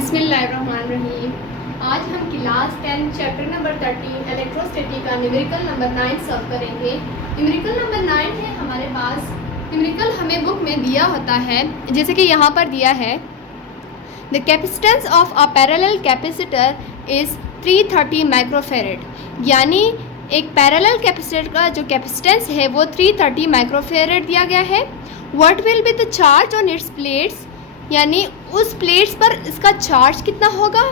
बिस्मिल्लाहिर्रहमानिर्रहीम। आज हम क्लास 10 चैप्टर नंबर 13 इलेक्ट्रोस्टैटिक का न्यूमेरिकल नंबर 9 सॉल्व करेंगे। न्यूमेरिकल नंबर 9 है हमारे पास। न्यूमेरिकल हमें बुक में दिया होता है, जैसे कि यहाँ पर दिया है the capacitance of a parallel capacitor is 330 microfarad, यानी एक पैरेलल कैपेसिटर का जो कैपेसिटेंस है वो 330 माइक्रोफेरेड दिया गया है। What will be the charge on it's plates, यानी उस प्लेट्स पर इसका चार्ज कितना होगा।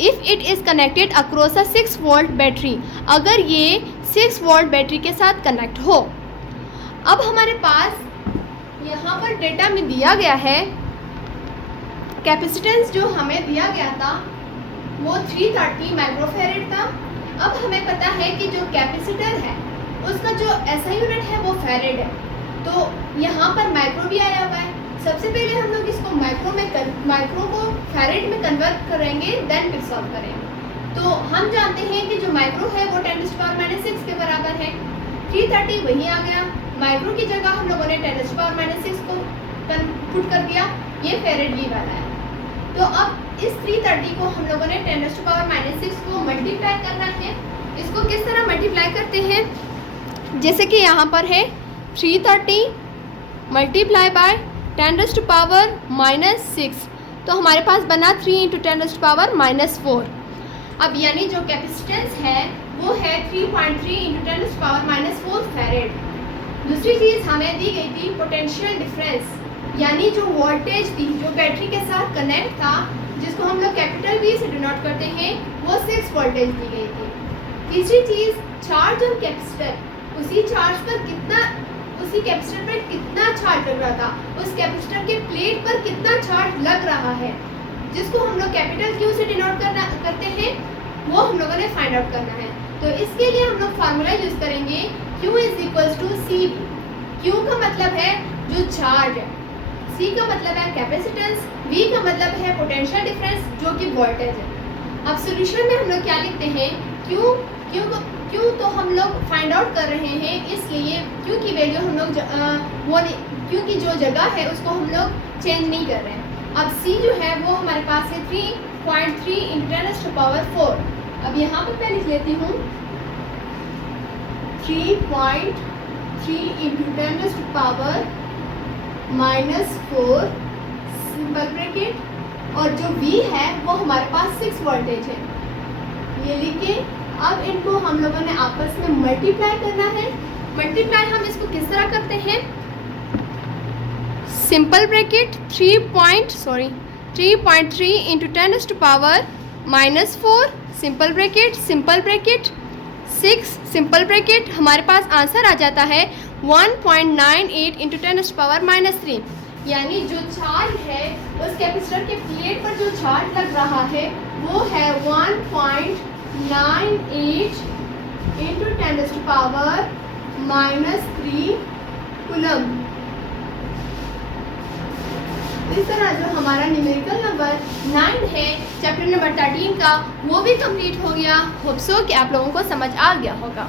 If it is connected across a 6 volt battery, अगर ये 6 वोल्ट बैटरी के साथ कनेक्ट हो। अब हमारे पास यहाँ पर डेटा में दिया गया है कैपेसिटेंस जो हमें दिया गया था वो 330 माइक्रोफेरेड था। अब हमें पता है कि जो कैपेसिटर है उसका जो ऐसा यूनिट है वो फेरेड है, तो यहाँ पर माइक्रो भी आया हुआ है। सबसे पहले हम लोग इसको माइक्रो को फेरेड में कन्वर्ट करेंगे, देन फिर सॉल्व करेंगे। तो हम जानते हैं कि जो माइक्रो है वो 10⁻⁻6 के बराबर है। 330 वहीं आ गया, माइक्रो की जगह हम लोगों ने 10⁻⁻6 को पुट कर दिया, ये फेरेड ही वाला है। तो अब इस 330 को हम लोगों ने 10⁻⁻6 को मल्टीप्लाई करना है। इसको किस तरह मल्टीप्लाई करते हैं, जैसे कि यहाँ पर है 330 मल्टीप्लाई बाय 10⁻⁻6, तो हमारे पास बना 3 × 10⁻⁻4। अब यानी जो कैपेसिटेंस है वो है 3.3 × 10⁻⁻4 फेरेड। दूसरी चीज़ हमें दी गई थी पोटेंशियल डिफरेंस, यानी जो वोल्टेज थी जो बैटरी के साथ कनेक्ट था, जिसको हम लोग कैपिटल V से डिनोट करते हैं, वो 6 वोल्टेज दी गई थी। तीसरी चीज़ चार्ज ऑन कैपेसिटर, उसी कैपेसिटर पर कितना चार्ज लग रहा था, उस कैपेसिटर के प्लेट पर कितना चार्ज लग रहा है, जिसको हम लोग कैपिटल Q से डिनोट करते हैं, वो हम लोगों ने फाइंड आउट करना है। तो इसके लिए हम लोग फार्मूला यूज़ करेंगे Q = CV। Q का मतलब है जो चार्ज है, C का मतलब है कैपेसिटेंस, V का मतलब है पोटेंशियल डिफरेंस जो कि वोल्टेज है। अब सॉल्यूशन में हम लोग क्या लिखते हैं, Q तो हम लोग फाइंड आउट कर रहे हैं, इसलिए Q की वैल्यू हम लोग Q की जो जगह है उसको हम लोग चेंज नहीं कर रहे हैं। अब C जो है वो हमारे पास है 3.3 × 10⁻⁴। अब यहाँ पर मैं लिख लेती हूँ 3.3 × 10⁻⁻4 सिंपल ब्रैकेट, और जो V है वो हमारे पास 6 वोल्टेज है, ये लिखे। अब इनको हम लोगों ने आपस में मल्टीप्लाई करना है। मल्टीप्लाई हम इसको किस तरह करते हैं, simple bracket 3.3 × 10⁻⁻4 simple bracket 6 simple bracket, हमारे पास आंसर आ जाता है 1.98 × 10⁻⁻3, यानी जो चार्ज है उस कैपेसिटर के प्लेट पर जो चार्ज लग रहा है वो है 1.98 × 10⁻⁻3 कूलम। इस तरह जो हमारा न्यूमेरिकल नंबर 9 है चैप्टर नंबर 13 का वो भी कंप्लीट हो गया। होप सो कि आप लोगों को समझ आ गया होगा।